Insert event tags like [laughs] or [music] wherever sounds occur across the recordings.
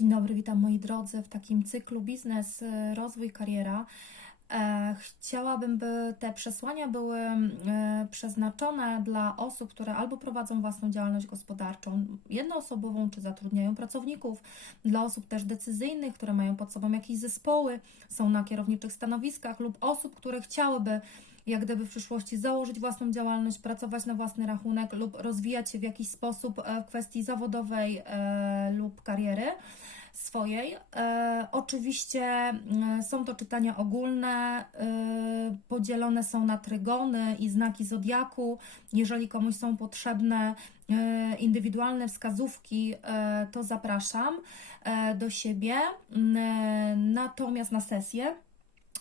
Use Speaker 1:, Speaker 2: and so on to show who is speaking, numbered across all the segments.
Speaker 1: Dzień dobry, witam moi drodzy w takim cyklu Biznes, y, Rozwój, Kariera. E, Chciałabym, by te przesłania były e, przeznaczone dla osób, które albo prowadzą własną działalność gospodarczą, jednoosobową, czy zatrudniają pracowników, dla osób też decyzyjnych, które mają pod sobą jakieś zespoły, są na kierowniczych stanowiskach, lub osób, które chciałyby jak gdyby w przyszłości założyć własną działalność, pracować na własny rachunek lub rozwijać się w jakiś sposób e, w kwestii zawodowej e, lub kariery swojej. E, oczywiście mm, są to czytania ogólne, podzielone są na trygony i znaki zodiaku. Jeżeli komuś są potrzebne indywidualne wskazówki, to zapraszam do siebie. Mm, Natomiast na sesję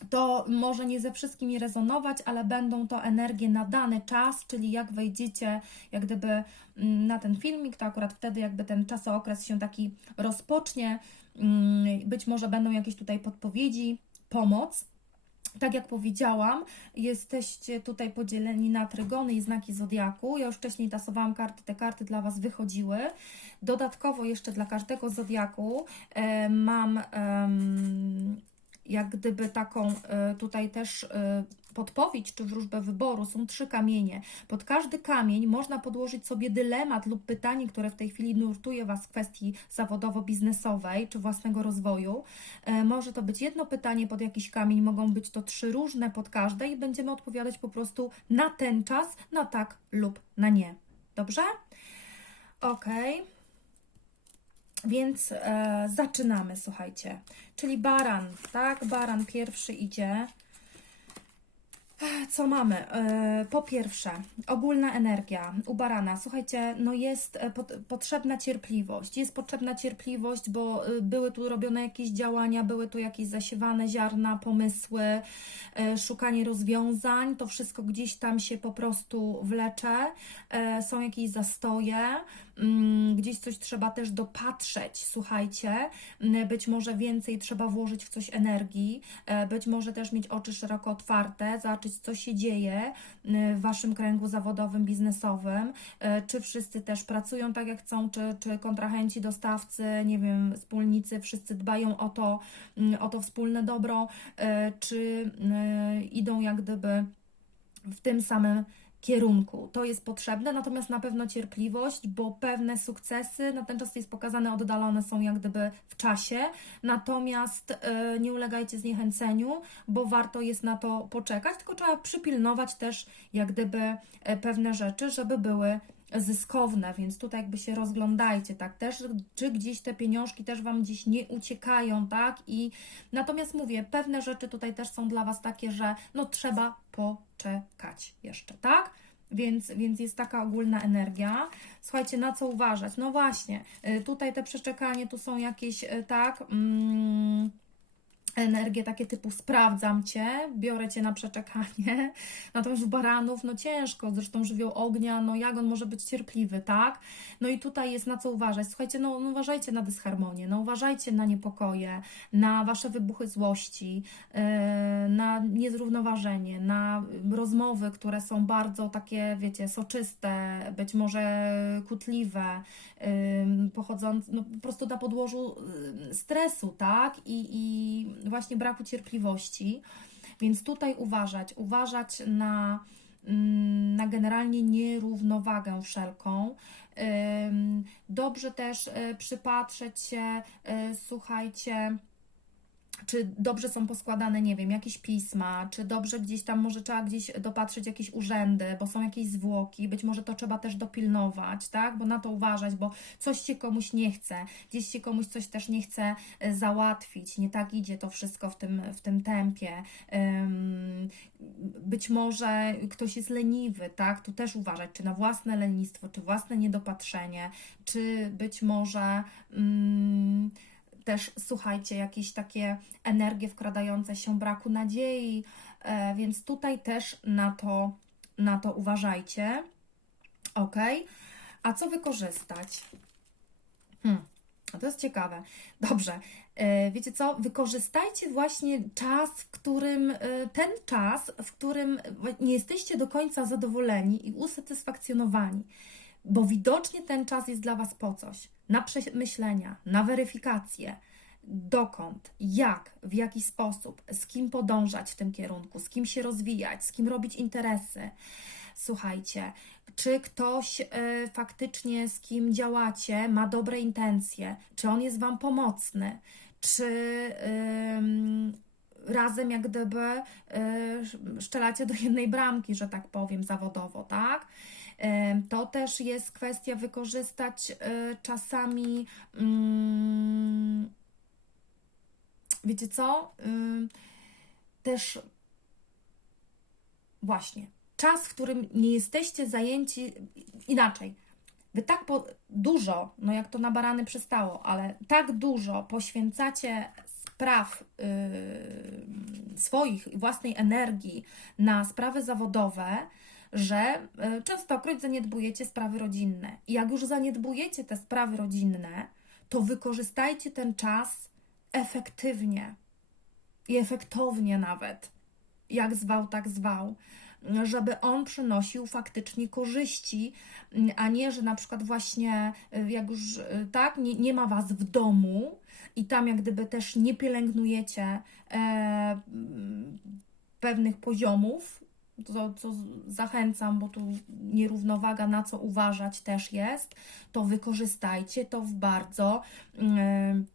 Speaker 1: to może nie ze wszystkimi rezonować, ale będą to energie na dany czas, czyli jak wejdziecie jak gdyby mm, na ten filmik, to akurat wtedy jakby ten czasookres się taki rozpocznie. Mm, Być może będą jakieś tutaj podpowiedzi, pomoc. Tak jak powiedziałam, jesteście tutaj podzieleni na trygony i znaki zodiaku. Ja już wcześniej tasowałam karty, te karty dla Was wychodziły. Dodatkowo jeszcze dla każdego zodiaku e, mam jak gdyby taką e, tutaj też e, podpowiedź czy wróżbę wyboru. Są trzy kamienie. Pod każdy kamień można podłożyć sobie dylemat lub pytanie, które w tej chwili nurtuje Was w kwestii zawodowo-biznesowej czy własnego rozwoju. E, Może to być jedno pytanie pod jakiś kamień, mogą być to trzy różne pod każde i będziemy odpowiadać po prostu na ten czas, na tak lub na nie. Dobrze? Okej. Więc e, zaczynamy, słuchajcie. Czyli baran, tak? Baran pierwszy idzie. Co mamy? E, Po pierwsze, ogólna energia u barana. Słuchajcie, no jest e, pot, potrzebna cierpliwość. Jest potrzebna cierpliwość, bo e, były tu robione jakieś działania, były tu jakieś zasiewane ziarna, pomysły, szukanie rozwiązań. To wszystko gdzieś tam się po prostu wlecze. Są jakieś zastoje. Mm, Gdzieś coś trzeba też dopatrzeć, słuchajcie. Mm, Być może więcej trzeba włożyć w coś energii, być może też mieć oczy szeroko otwarte, zobaczyć, co się dzieje mm, w waszym kręgu zawodowym, biznesowym, e, czy wszyscy też pracują tak, jak chcą, czy, czy kontrahenci, dostawcy, nie wiem, wspólnicy, wszyscy dbają o to, mm, o to wspólne dobro, e, czy idą jak gdyby w tym samym kierunku. To jest potrzebne, natomiast na pewno cierpliwość, bo pewne sukcesy na ten czas jest pokazane, oddalone są jak gdyby w czasie, natomiast e, nie ulegajcie zniechęceniu, bo warto jest na to poczekać, tylko trzeba przypilnować też jak gdyby e, pewne rzeczy, żeby były zyskowne, więc tutaj jakby się rozglądajcie, tak, też, czy gdzieś te pieniążki też Wam gdzieś nie uciekają, tak, i natomiast mówię, pewne rzeczy tutaj też są dla Was takie, że no trzeba poczekać jeszcze, tak, więc, więc jest taka ogólna energia. Słuchajcie, na co uważać? No właśnie, y, tutaj te przeczekanie, tu są jakieś, y, tak, mm, energie takie typu sprawdzam Cię, biorę Cię na przeczekanie, [laughs] natomiast u baranów, no ciężko, zresztą żywioł ognia, no jak on może być cierpliwy, tak? No i tutaj jest na co uważać. Słuchajcie, no, no uważajcie na dysharmonię, no uważajcie na niepokoje, na Wasze wybuchy złości, yy, na niezrównoważenie, na rozmowy, które są bardzo takie, wiecie, soczyste, być może kutliwe, yy, pochodzące, no po prostu na podłożu stresu, tak? I, i właśnie braku cierpliwości. Więc tutaj uważać, uważać na, mm, na generalnie nierównowagę wszelką. Dobrze też y, przypatrzeć się, y, słuchajcie, czy dobrze są poskładane, nie wiem, jakieś pisma, czy dobrze gdzieś tam może trzeba gdzieś dopatrzeć jakieś urzędy, bo są jakieś zwłoki, być może to trzeba też dopilnować, tak, bo na to uważać, bo coś się komuś nie chce, gdzieś się komuś coś też nie chce e, załatwić, nie tak idzie to wszystko w tym, w tym tempie. Być może ktoś jest leniwy, tak, tu też uważać, czy na własne lenistwo, czy własne niedopatrzenie, czy być może... Ym, też słuchajcie, jakieś takie energie wkradające się braku nadziei, e, więc tutaj też na to, na to uważajcie. Ok, a co wykorzystać? Hmm. To jest ciekawe. Dobrze, e, wiecie co? Wykorzystajcie właśnie czas, w którym e, ten czas, w którym nie jesteście do końca zadowoleni i usatysfakcjonowani. bo widocznie ten czas jest dla Was po coś. Na przemyślenia, na weryfikację, dokąd, jak, w jaki sposób, z kim podążać w tym kierunku, z kim się rozwijać, z kim robić interesy. Słuchajcie, czy ktoś y, faktycznie z kim działacie ma dobre intencje, czy on jest Wam pomocny, czy ym, razem jak gdyby y, szczelacie do jednej bramki, że tak powiem, zawodowo, tak? To też jest kwestia wykorzystać y, czasami. mm, wiecie co? Też właśnie czas, w którym nie jesteście zajęci inaczej. Wy tak po, dużo, no jak to na barany przystało, ale tak dużo poświęcacie spraw yy, swoich własnej energii na sprawy zawodowe, że yy, częstokroć zaniedbujecie sprawy rodzinne. I jak już zaniedbujecie te sprawy rodzinne, to wykorzystajcie ten czas efektywnie i efektownie nawet, jak zwał, tak zwał, żeby on przynosił faktycznie korzyści, a nie, że na przykład właśnie y, jak już y, tak, nie, nie ma Was w domu i tam jak gdyby też nie pielęgnujecie e, pewnych poziomów, to, co zachęcam, bo tu nierównowaga, na co uważać też jest, to wykorzystajcie to w bardzo mm,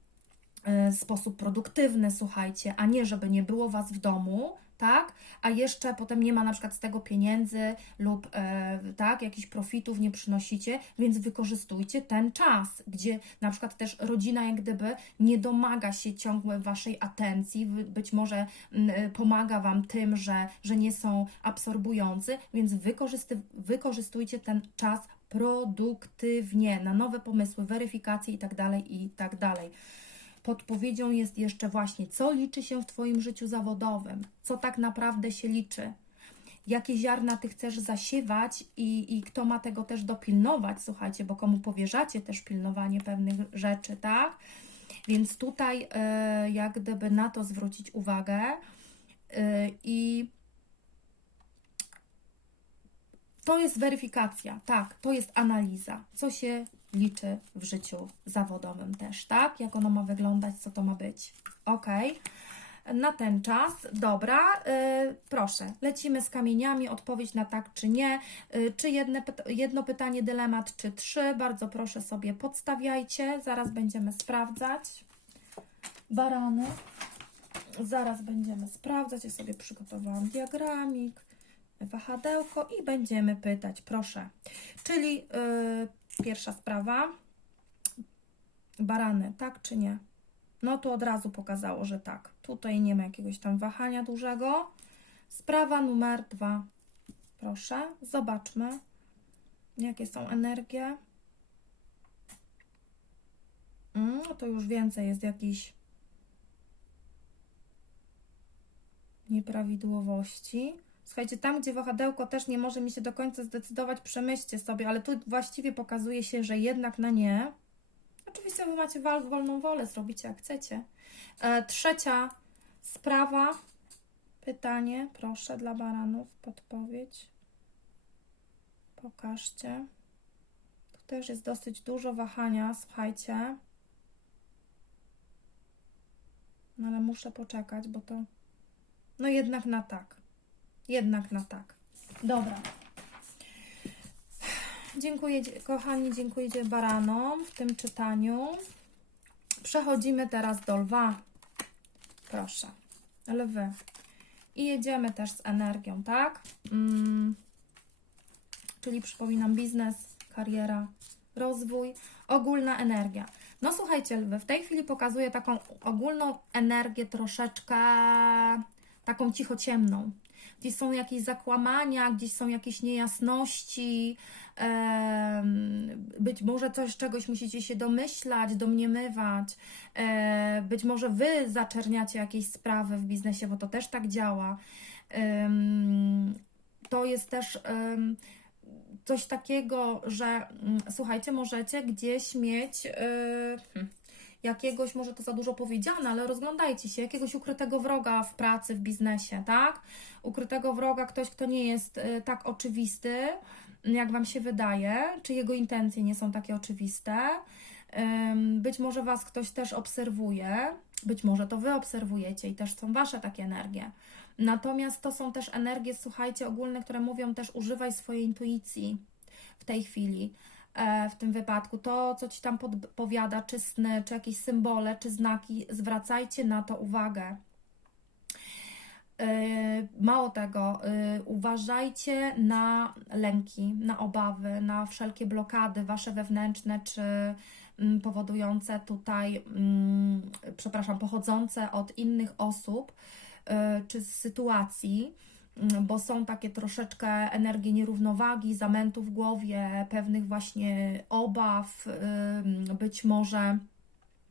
Speaker 1: e, sposób produktywny, słuchajcie, a nie żeby nie było Was w domu, tak? A jeszcze potem nie ma na przykład z tego pieniędzy lub e, tak, jakichś profitów nie przynosicie, więc wykorzystujcie ten czas, gdzie na przykład też rodzina jak gdyby nie domaga się ciągłej Waszej atencji, być może mm, e, pomaga Wam tym, że, że nie są absorbujący, więc wykorzysty, wykorzystujcie ten czas produktywnie na nowe pomysły, weryfikacje i tak podpowiedzią jest jeszcze właśnie, co liczy się w Twoim życiu zawodowym, co tak naprawdę się liczy, jakie ziarna Ty chcesz zasiewać i, i kto ma tego też dopilnować, słuchajcie, bo komu powierzacie też pilnowanie pewnych rzeczy, tak? Więc tutaj e, jak gdyby na to zwrócić uwagę e, i to jest weryfikacja, tak, to jest analiza, co się liczy w życiu zawodowym też, tak? Jak ono ma wyglądać, co to ma być. Ok. Na ten czas, dobra, y, proszę, lecimy z kamieniami, odpowiedź na tak czy nie, y, czy jedne, jedno pytanie, dylemat, czy trzy, bardzo proszę sobie podstawiajcie, zaraz będziemy sprawdzać. Barany, zaraz będziemy sprawdzać, ja sobie przygotowałam diagramik, wahadełko i będziemy pytać, proszę. Czyli y, pierwsza sprawa. Barany, tak czy nie? No to od razu pokazało, że tak. Tutaj nie ma jakiegoś tam wahania dużego. Sprawa numer dwa. Proszę, zobaczmy, jakie są energie. Mm, No to już więcej jest jakichś nieprawidłowości. Słuchajcie, tam gdzie wahadełko też nie może mi się do końca zdecydować, przemyślcie sobie, ale tu właściwie pokazuje się, że jednak na nie. Oczywiście Wy macie wal- wolną wolę, zrobicie jak chcecie. E, trzecia sprawa, pytanie, proszę dla baranów, podpowiedź. Pokażcie. Tu też jest dosyć dużo wahania, słuchajcie. No ale muszę poczekać, bo to. No jednak na tak. Jednak na tak. Dobra. Dziękuję, kochani, dziękuję baranom w tym czytaniu. Przechodzimy teraz do lwa. Proszę. Lwy. I jedziemy też z energią, tak? Mm. Czyli przypominam biznes, kariera, rozwój, ogólna energia. No słuchajcie, lwy, w tej chwili pokazuję taką ogólną energię troszeczkę taką cichociemną. Gdzieś są jakieś zakłamania, gdzieś są jakieś niejasności, być może coś, czegoś musicie się domyślać, domniemywać, e, być może Wy zaczerniacie jakieś sprawy w biznesie, bo to też tak działa. To jest też coś takiego, że mm, słuchajcie, możecie gdzieś mieć. e, hmm, jakiegoś, może to za dużo powiedziane, ale rozglądajcie się, jakiegoś ukrytego wroga w pracy, w biznesie, tak? Ukrytego wroga, ktoś, kto nie jest y, tak oczywisty, jak Wam się wydaje, czy jego intencje nie są takie oczywiste. Być może Was ktoś też obserwuje, być może to Wy obserwujecie i też są Wasze takie energie. Natomiast to są też energie, słuchajcie, ogólne, które mówią też używaj swojej intuicji w tej chwili. E, W tym wypadku to, co ci tam podpowiada, czy sny, czy jakieś symbole, czy znaki, zwracajcie na to uwagę. Yy, Mało tego, yy, uważajcie na lęki, na obawy, na wszelkie blokady wasze wewnętrzne, czy mm, powodujące tutaj, mm, przepraszam, pochodzące od innych osób, czy z sytuacji, bo są takie troszeczkę energie nierównowagi, zamętu w głowie, pewnych właśnie obaw, być może.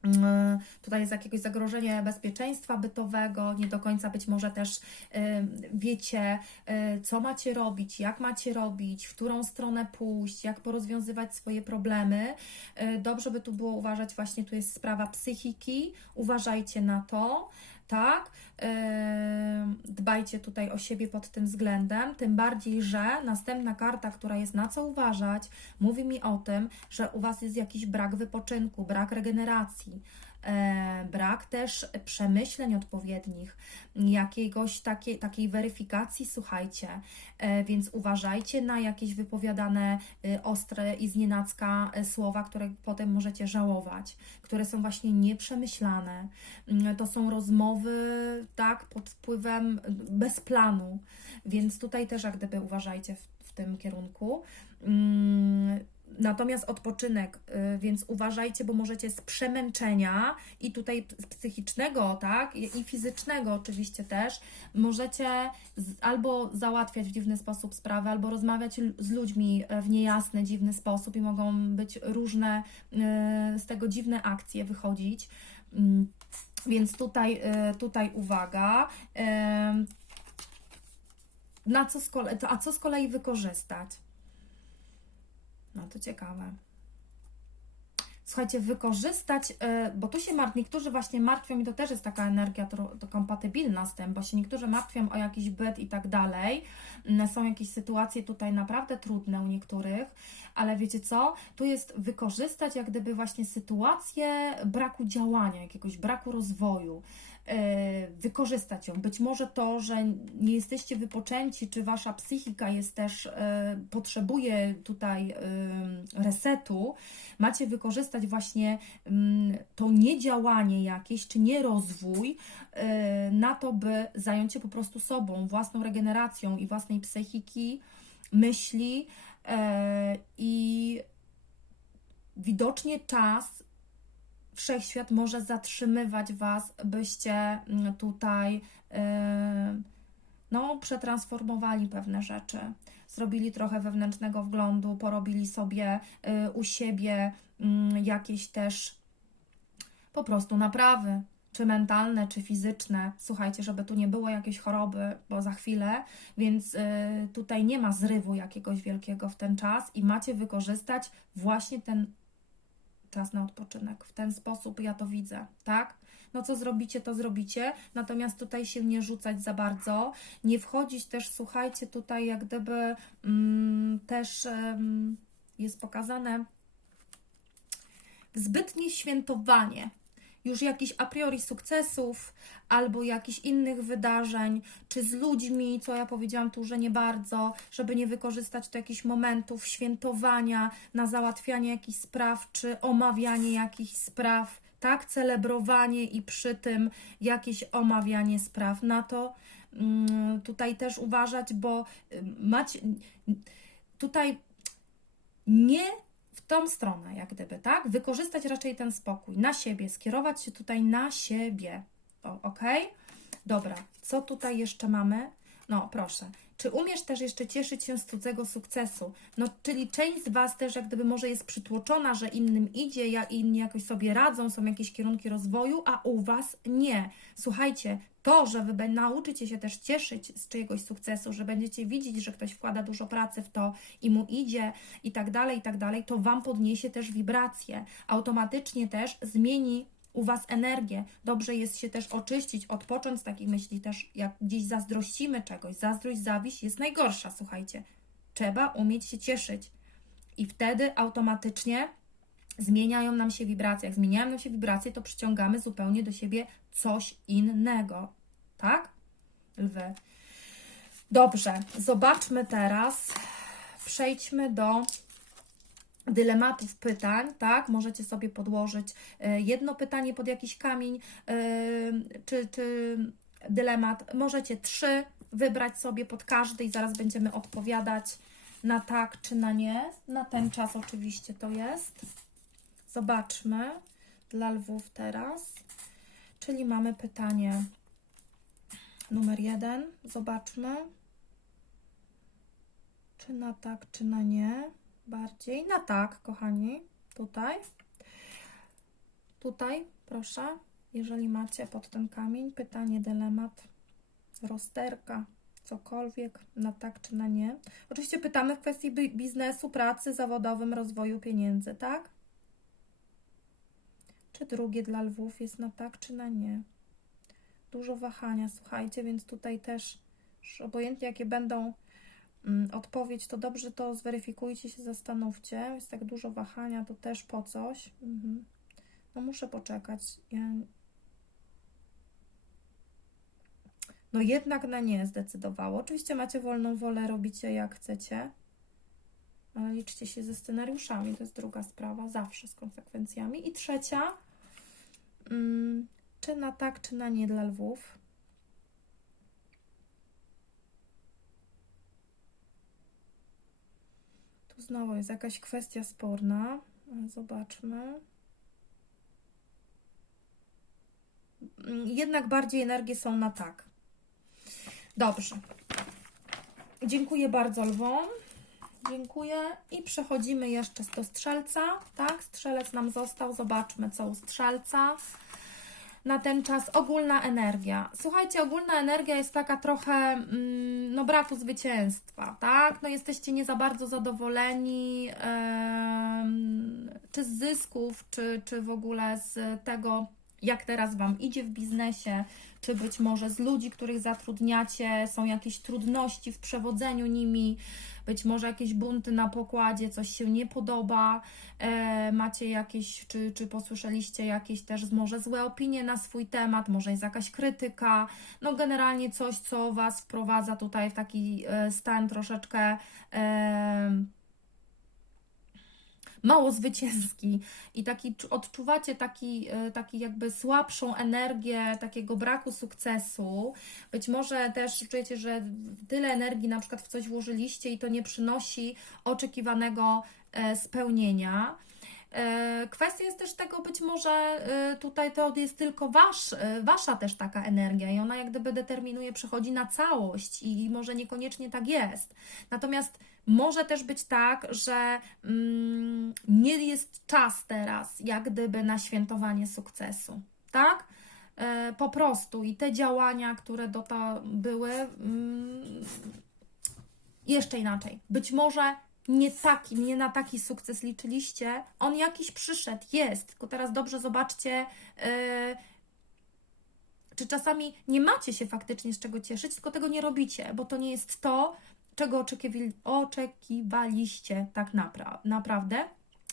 Speaker 1: Mm, Tutaj jest jakiegoś zagrożenie bezpieczeństwa bytowego, nie do końca być może też wiecie, y, co macie robić, jak macie robić, w którą stronę pójść, jak porozwiązywać swoje problemy. Y, Dobrze by tu było uważać, właśnie tu jest sprawa psychiki, uważajcie na to. Tak, dbajcie tutaj o siebie pod tym względem, tym bardziej, że następna karta, która jest na co uważać, mówi mi o tym, że u Was jest jakiś brak wypoczynku, brak regeneracji, brak też przemyśleń odpowiednich, jakiegoś takiej, takiej weryfikacji, słuchajcie, e, więc uważajcie na jakieś wypowiadane e, ostre i znienacka e, słowa, które potem możecie żałować, które są właśnie nieprzemyślane. Mm, To są rozmowy, tak, pod wpływem bez planu, więc tutaj też jak gdyby uważajcie w, w tym kierunku. Natomiast odpoczynek, y, więc uważajcie, bo możecie z przemęczenia i tutaj psychicznego, tak, i fizycznego oczywiście też, możecie albo załatwiać w dziwny sposób sprawy, albo rozmawiać z ludźmi e, w niejasny, dziwny sposób i mogą być różne y, z tego dziwne akcje wychodzić. Mm, Więc tutaj, y, tutaj uwaga. Na co z kolei, a co z kolei wykorzystać? No to ciekawe. Słuchajcie, wykorzystać, y, bo tu się martw, niektórzy właśnie martwią i to też jest taka energia tro- to kompatybilna z tym, bo się niektórzy martwią o jakiś byt i tak dalej. Mm, Są jakieś sytuacje tutaj naprawdę trudne u niektórych, ale wiecie co? Tu jest wykorzystać jak gdyby właśnie sytuację braku działania, jakiegoś braku rozwoju. Y, Wykorzystać ją. Być może to, że nie jesteście wypoczęci, czy wasza psychika jest też, y, potrzebuje tutaj y, resetu, macie wykorzystać właśnie mm, to niedziałanie jakieś, czy nierozwój na to, by zająć się po prostu sobą, własną regeneracją i własnej psychiki, myśli i widocznie czas wszechświat może zatrzymywać Was, byście mm, tutaj y, no, przetransformowali pewne rzeczy, zrobili trochę wewnętrznego wglądu, porobili sobie y, u siebie mm, jakieś też po prostu naprawy, czy mentalne, czy fizyczne. Słuchajcie, żeby tu nie było jakiejś choroby, bo za chwilę, więc y, tutaj nie ma zrywu jakiegoś wielkiego w ten czas i macie wykorzystać właśnie ten czas na odpoczynek. W ten sposób ja to widzę, tak? No co zrobicie, to zrobicie, natomiast tutaj się nie rzucać za bardzo, nie wchodzić też, słuchajcie, tutaj jak gdyby mm, też em, jest pokazane zbytnie świętowanie już jakichś a priori sukcesów albo jakichś innych wydarzeń, czy z ludźmi, co ja powiedziałam tu, że nie bardzo, żeby nie wykorzystać tu jakichś momentów świętowania na załatwianie jakichś spraw, czy omawianie jakichś spraw, tak? Celebrowanie i przy tym jakieś omawianie spraw. Na to mm, tutaj też uważać, bo y, macie tutaj nie tą stronę, jak gdyby, tak? Wykorzystać raczej ten spokój na siebie, skierować się tutaj na siebie. O, ok? Dobra, co tutaj jeszcze mamy? No, proszę. Czy umiesz też jeszcze cieszyć się z cudzego sukcesu? No, czyli część z Was też jak gdyby może jest przytłoczona, że innym idzie, ja inni jakoś sobie radzą, są jakieś kierunki rozwoju, a u Was nie. Słuchajcie, to, że Wy nauczycie się też cieszyć z czyjegoś sukcesu, że będziecie widzieć, że ktoś wkłada dużo pracy w to i mu idzie i tak dalej, i tak dalej, to Wam podniesie też wibracje. Automatycznie też zmieni u Was energię. Dobrze jest się też oczyścić, odpocząć z takich myśli też, jak gdzieś zazdrościmy czegoś. Zazdrość, zawiść jest najgorsza, słuchajcie. Trzeba umieć się cieszyć. I wtedy automatycznie zmieniają nam się wibracje. Jak zmieniają nam się wibracje, to przyciągamy zupełnie do siebie coś innego. Tak? Lwy. Dobrze, zobaczmy teraz. Przejdźmy do dylematów pytań, tak? Możecie sobie podłożyć e, jedno pytanie pod jakiś kamień, e, czy, czy dylemat. Możecie trzy wybrać sobie pod każdy i zaraz będziemy odpowiadać na tak czy na nie. Na ten czas oczywiście to jest. Zobaczmy dla lwów teraz. Czyli mamy pytanie numer jeden. Zobaczmy. Czy na tak, czy na nie? Bardziej na tak, kochani. Tutaj. Tutaj, proszę. Jeżeli macie pod ten kamień pytanie, dylemat, rozterka, cokolwiek, na tak czy na nie. Oczywiście pytamy w kwestii bi- biznesu, pracy, zawodowym, rozwoju pieniędzy, tak? Drugie dla lwów jest na tak czy na nie? Dużo wahania, słuchajcie, więc tutaj też obojętnie jakie będą mm, odpowiedź, to dobrze to zweryfikujcie się, zastanówcie. Jest tak dużo wahania, to też po coś. Mhm. No muszę poczekać. Ja... No jednak na nie zdecydowało. Oczywiście macie wolną wolę, robicie jak chcecie, ale liczcie się ze scenariuszami, to jest druga sprawa, zawsze z konsekwencjami. I trzecia, czy na tak, czy na nie dla lwów. Tu znowu jest jakaś kwestia sporna. Zobaczmy. Mm, Jednak bardziej energie są na tak. Dobrze. Dziękuję bardzo lwom. Dziękuję. I przechodzimy jeszcze do strzelca. Tak, strzelec nam został. Zobaczmy, co u strzelca. Na ten czas ogólna energia. Słuchajcie, ogólna energia jest taka trochę mm, no braku zwycięstwa, tak? No jesteście nie za bardzo zadowoleni em, czy z zysków, czy, czy w ogóle z tego, jak teraz Wam idzie w biznesie, czy być może z ludzi, których zatrudniacie, są jakieś trudności w przewodzeniu nimi, być może jakieś bunty na pokładzie, coś się nie podoba, e, macie jakieś, czy, czy posłyszeliście jakieś też może złe opinie na swój temat, może jest jakaś krytyka, no generalnie coś, co Was wprowadza tutaj w taki e, stan troszeczkę e, mało zwycięski i taki czu- odczuwacie taki, e, taki jakby słabszą energię takiego braku sukcesu. Być może też czujecie, że tyle energii na przykład w coś włożyliście i to nie przynosi oczekiwanego e, spełnienia. E, Kwestia jest też tego, być może e, tutaj to jest tylko wasz, e, wasza też taka energia i ona jak gdyby determinuje, przechodzi na całość i może niekoniecznie tak jest. Natomiast może też być tak, że mm, nie jest czas teraz jak gdyby na świętowanie sukcesu, tak? Po prostu i te działania, które do to były, mm, jeszcze inaczej. Być może nie taki, nie na taki sukces liczyliście. On jakiś przyszedł, jest. Tylko teraz dobrze zobaczcie, yy, czy czasami nie macie się faktycznie z czego cieszyć, tylko tego nie robicie, bo to nie jest to, czego oczekiwali, oczekiwaliście tak napra- naprawdę.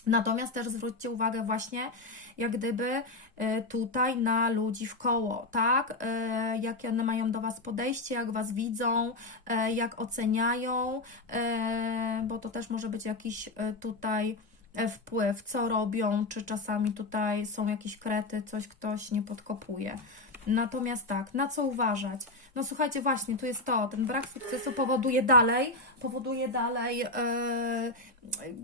Speaker 1: Natomiast też zwróćcie uwagę właśnie, jak gdyby e, tutaj na ludzi w koło, tak? E, Jakie one mają do Was podejście, jak Was widzą, e, jak oceniają, bo to też może być jakiś tutaj wpływ, co robią, czy czasami tutaj są jakieś krety, coś ktoś nie podkopuje. Natomiast tak, na co uważać? No słuchajcie, właśnie tu jest to, ten brak sukcesu powoduje dalej, powoduje dalej e,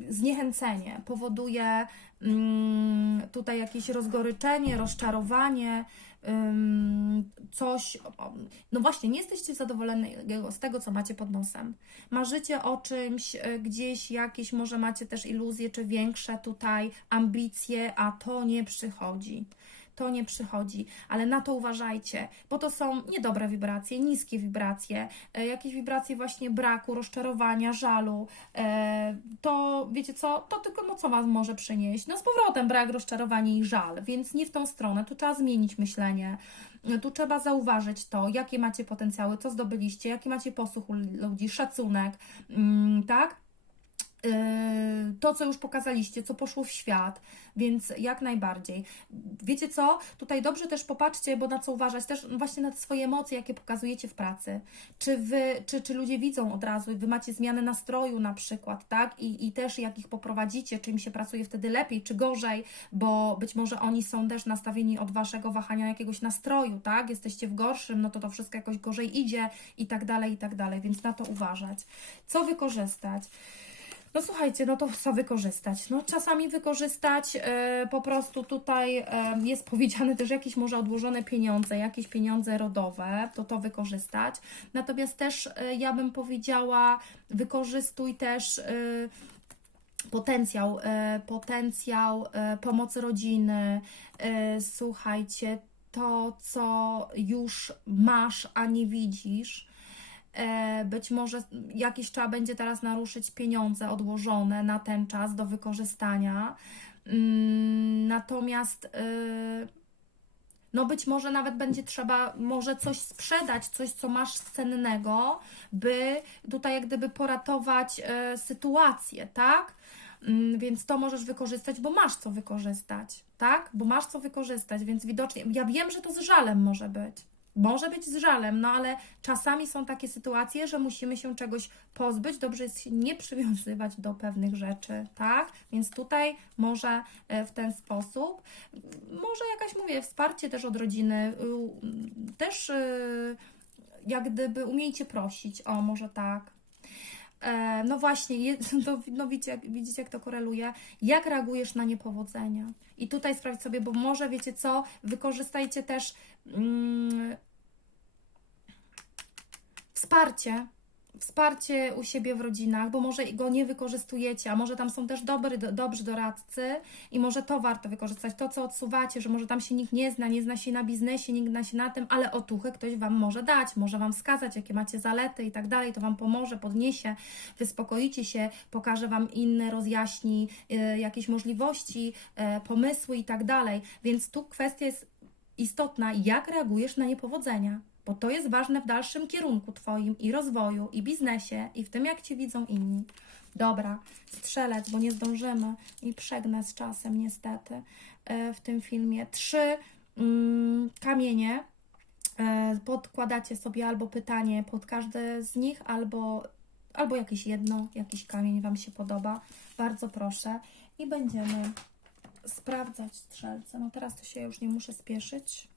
Speaker 1: zniechęcenie, powoduje mm, tutaj jakieś rozgoryczenie, rozczarowanie, ym, coś, no właśnie, nie jesteście zadowoleni z tego, co macie pod nosem. Marzycie o czymś, y, gdzieś jakieś, może macie też iluzje, czy większe tutaj ambicje, a to nie przychodzi. To nie przychodzi, ale na to uważajcie, bo to są niedobre wibracje, niskie wibracje, e, jakieś wibracje właśnie braku, rozczarowania, żalu. E, to wiecie co, to tylko no co Was może przynieść? No z powrotem brak, rozczarowanie i żal, więc nie w tą stronę, tu trzeba zmienić myślenie. Tu trzeba zauważyć to, jakie macie potencjały, co zdobyliście, jaki macie posłuch u ludzi, szacunek, mm, tak? Yy, to, co już pokazaliście, co poszło w świat, więc jak najbardziej. Wiecie co? Tutaj dobrze też popatrzcie, bo na co uważać, też właśnie na swoje emocje, jakie pokazujecie w pracy. Czy wy, czy, czy ludzie widzą od razu, wy macie zmianę nastroju na przykład, tak? I, I też jak ich poprowadzicie, czy im się pracuje wtedy lepiej, czy gorzej, bo być może oni są też nastawieni od waszego wahania jakiegoś nastroju, tak? Jesteście w gorszym, no to to wszystko jakoś gorzej idzie i tak dalej, i tak dalej, więc na to uważać. Co wykorzystać? No słuchajcie, no to co wykorzystać? No czasami wykorzystać e, po prostu tutaj e, jest powiedziane też jakieś może odłożone pieniądze, jakieś pieniądze rodowe, to to wykorzystać. Natomiast też e, ja bym powiedziała, wykorzystuj też potencjał, potencjał e, pomocy rodziny. Słuchajcie, to co już masz, a nie widzisz. E, Być może jakieś trzeba będzie teraz naruszyć pieniądze odłożone na ten czas do wykorzystania. Mm, Natomiast y, no być może nawet będzie trzeba może coś sprzedać, coś co masz cennego, by tutaj jak gdyby poratować e, sytuację, tak? Mm, Więc to możesz wykorzystać, bo masz co wykorzystać, tak? Bo masz co wykorzystać, więc widocznie, ja wiem, że to z żalem może być. Może być z żalem, no ale czasami są takie sytuacje, że musimy się czegoś pozbyć. Dobrze jest się nie przywiązywać do pewnych rzeczy, tak? Więc tutaj może e, w ten sposób. Może jakaś, mówię, wsparcie też od rodziny, y, też y, jak gdyby umiejcie prosić, o może tak. E, No właśnie, [laughs] no, no widzicie, widzicie, jak to koreluje. Jak reagujesz na niepowodzenia? I tutaj sprawdź sobie, bo może wiecie co, wykorzystajcie też mm, wsparcie. Wsparcie u siebie w rodzinach, bo może go nie wykorzystujecie, a może tam są też dobry, do, dobrzy doradcy i może to warto wykorzystać. To, co odsuwacie, że może tam się nikt nie zna, nie zna się na biznesie, nikt zna się na tym, ale otuchę ktoś Wam może dać, może Wam wskazać, jakie macie zalety i tak dalej, to Wam pomoże, podniesie, wyspokoicie się, pokaże Wam inne, rozjaśni y, jakieś możliwości, y, pomysły i tak dalej. Więc tu kwestia jest istotna, jak reagujesz na niepowodzenia, bo to jest ważne w dalszym kierunku Twoim i rozwoju, i biznesie, i w tym, jak Cię widzą inni. Dobra, strzelec, bo nie zdążymy i przegnę z czasem, niestety, e, w tym filmie. Trzy mm, kamienie. E, Podkładacie sobie albo pytanie pod każde z nich, albo, albo jakieś jedno, jakiś kamień Wam się podoba. Bardzo proszę. I będziemy sprawdzać strzelce. No teraz to się już nie muszę spieszyć.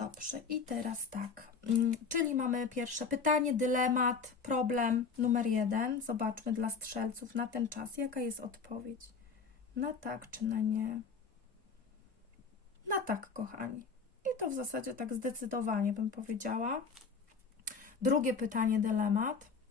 Speaker 1: Dobrze, i teraz tak. Mm, Czyli mamy pierwsze pytanie, dylemat, problem numer jeden. Zobaczmy dla strzelców na ten czas, jaka jest odpowiedź. Na tak czy na nie? Na tak, kochani. I to w zasadzie tak zdecydowanie bym powiedziała. Drugie pytanie, dylemat.